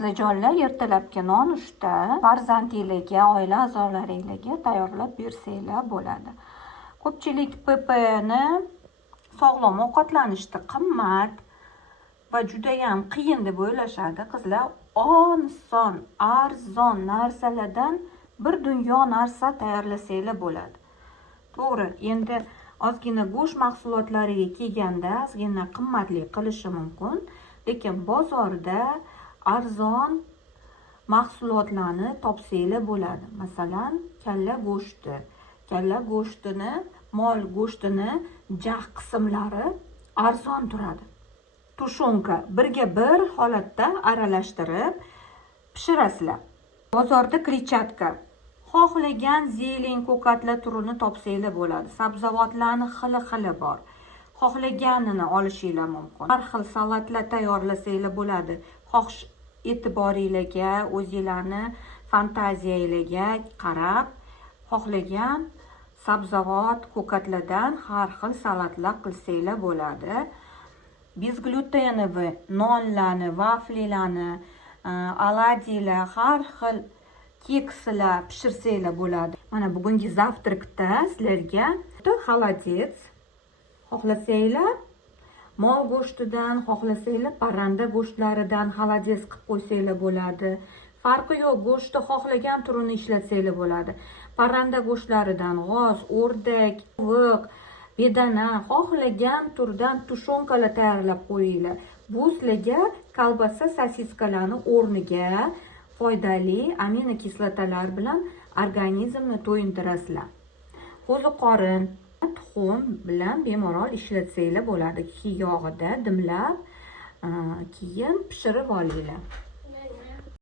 Jonlar, ertalabki nonushta farzandingizga, oila a'zolaringizga tayyorlab bersanglar bo'ladi. Ko'pchilik PPni sog'lom ovqatlanishda qimmat va juda ham qiyin deb o'ylashadi. Qizlar, oson, arzon narsalardan bir dunyo narsa tayyorlasanglar bo'ladi. To'g'ri, endi ozgina go'sht mahsulotlariga kelganda ozgina qimmatli qilishi mumkin, lekin bozorda arzon mahsulotlarni topsanglar bo'ladi. Masalan, kalla go'shti. Kalla go'shtini, mol go'shtini jag' qismlari arzon turadi. Tushunka birga bir holatda aralashtirib pishirasizlar. Bozorda kletchatka. Xohlagan zelen, ko'katlar turini topsanglar bo'ladi. Sabzavotlarni xili bor. Xohlaganini olishinglar mumkin. Har xil salatlar tayyorlasanglar bo'ladi. Xohish e'tiboringizga, o'zingizlarni fantaziyangizga qarab, xohlagan sabzavot, ko'katlardan har xil salatlar qilsanglar bo'ladi. Bezglyutenli nonlarni, vaflilarni, oladiylar, har xil kekslar pishirsanglar bo'ladi. Mana bugungi zavtrakda sizlarga xolodets, xohlasanglar mol go'shtidan, xohlasanglar parranda go'shtlaridan xolodets qilib qo'ysanglar bo'ladi. Farqi yo'q, go'shtni xohlagan turini ishlatsanglar bo'ladi. Parranda go'shtlaridan g'oz, o'rdak, tovuq, bedana, xohlagan turdan tushunkalar tayyorlab qo'yinglar. Bu sizlarga kolbasa, sosiskalarni o'rniga foydali aminokislotalar bilan organizmni to'yintirasizlar. Qo'ziqorin, tuxum bilan bemalol ishlatsanglar bo'ladi. Yog'ida dimlab, keyin pishirib olinglar.